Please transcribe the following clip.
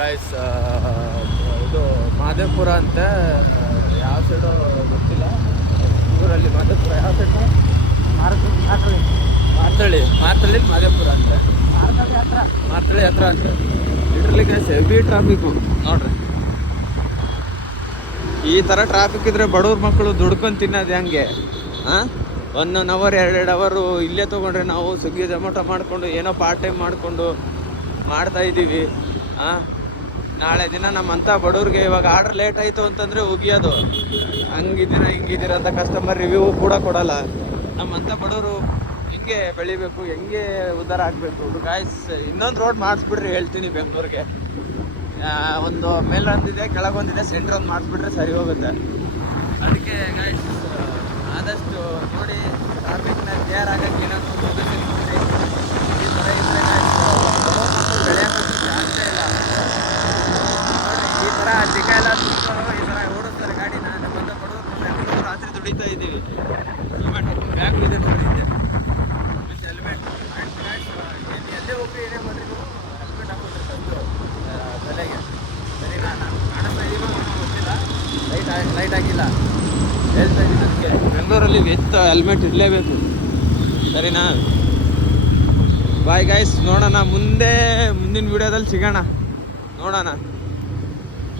Guys ಇದು ಮಾದೇಪುರ ಅಂತ ಯಾವ ಸೈಡು ಗೊತ್ತಿಲ್ಲ. ಊರಲ್ಲಿ ಮಾದೇಪುರ ಯಾವ ಸೈಡ್? ಮಾರ್ತಳ್ಳಿ ಮಾದೇಪುರ ಅಂತ ಮಾರ್ತಳ್ಳಿ ಹತ್ರ ಅಂತ. ಲಿಟ್ರಲಿ ಗೈಸ್ ಹೆವಿ ಟ್ರಾಫಿಕ್ಕು ನೋಡ್ರಿ. ಈ ಥರ ಟ್ರಾಫಿಕ್ ಇದ್ರೆ ಬಡವ್ರ ಮಕ್ಕಳು ದುಡ್ಕೊಂಡು ತಿನ್ನೋದು ಹೆಂಗೆ? 1 ಅವರ್ 2 ಅವರು ಇಲ್ಲೇ ತೊಗೊಂಡ್ರೆ ನಾವು ಸ್ವಿಗ್ಗಿ ಜೊಮ್ಯಾಟೊ ಮಾಡಿಕೊಂಡು ಏನೋ ಪಾರ್ಟ್ ಟೈಮ್ ಮಾಡಿಕೊಂಡು ಮಾಡ್ತಾ ಇದ್ದೀವಿ. ನಾಳೆ ದಿನ ನಮ್ಮಂಥ ಬಡವ್ರಿಗೆ ಇವಾಗ ಆರ್ಡ್ರ್ ಲೇಟ್ ಆಯಿತು ಅಂತಂದರೆ ಉಗಿಯೋದು, ಹಿಂಗಿದ್ದೀರ ಅಂತ ಕಸ್ಟಮರ್ ರಿವ್ಯೂ ಕೂಡ ಕೊಡಲ್ಲ. ನಮ್ಮಂಥ ಬಡವರು ಹೆಂಗೆ ಬೆಳಿಬೇಕು, ಹೆಂಗೆ ಉದ್ಧಾರ ಆಗಬೇಕು? ಗಾಯ್ಸ್ ಇನ್ನೊಂದು ರೋಡ್ ಮಾಡಿಸ್ಬಿಡ್ರಿ ಹೇಳ್ತೀನಿ ಬೆಂಗಳೂರಿಗೆ. ಒಂದು ಮೇಲೊಂದಿದೆ ಕೆಳಗೊಂದಿದೆ, ಸೆಂಟ್ರ್ ಒಂದು ಮಾಡಿಸ್ಬಿಟ್ರೆ ಸರಿ ಹೋಗುತ್ತೆ. ಅದಕ್ಕೆ ಗಾಯ್ಸ್ ಆದಷ್ಟು ನೋಡಿ ಟ್ರಾಫಿಕ್ನ ಕ್ಲಿಯರ್ ಆಗೋಕ್ಕೆ ಏನಾದರೂ ಸೊಲ್ಯೂಷನ್ ಕೊಡಿ. ಈ ಥರ ಇದ್ದರೆ ಬೆಳೆಯೋಕ್ಕಂತೂ ಚಾನ್ಸೇ ಇಲ್ಲ. ನೋಡಿ ಈ ಥರ ಚಿಕ್ಕ ಎಲ್ಲ ತುಂಬಿಕೊಂಡು ಈ ಥರ ಓಡಿಸ್ತಾರೆ ಗಾಡಿನ. ನಮ್ಮಂಥ ಬಡವರು ರಾತ್ರಿ ದುಡಿತಾ ಇದ್ದೀವಿ. ಬ್ಯಾಗ್ ಇದೆ ನೋಡಿ ವಿತ್ ಹೆಲ್ಮೆಟ್. ಆ್ಯಂಡ್ ಎಲ್ಲೇ ಹೋಗಿ ಏನೇ ಮಾಡಿರಿ ಹೆಲ್ಮೆಟ್ ಹಾಕ್ಬಿಟ್ರೆ ತಲೆಗೆ. ಸರಿ, ನಾನು ಕಾಣಿಸ್ತಾ ಇದೀನೋ ಗೊತ್ತಿಲ್ಲ, ಲೈಟ್ ಆಗಿಲ್ಲ ಹೇಳ್ತಾ ಇದ್ದೀನಿ. ಅದಕ್ಕೆ ಬೆಂಗಳೂರಲ್ಲಿ ವಿತ್ ಹೆಲ್ಮೆಟ್ ಇರಲೇಬೇಕು, ಸರಿನಾ? ಬಾಯ್ ಗೈಸ್, ನೋಡೋಣ ಮುಂದಿನ ವಿಡಿಯೋದಲ್ಲಿ ಸಿಗೋಣ, ನೋಡೋಣ.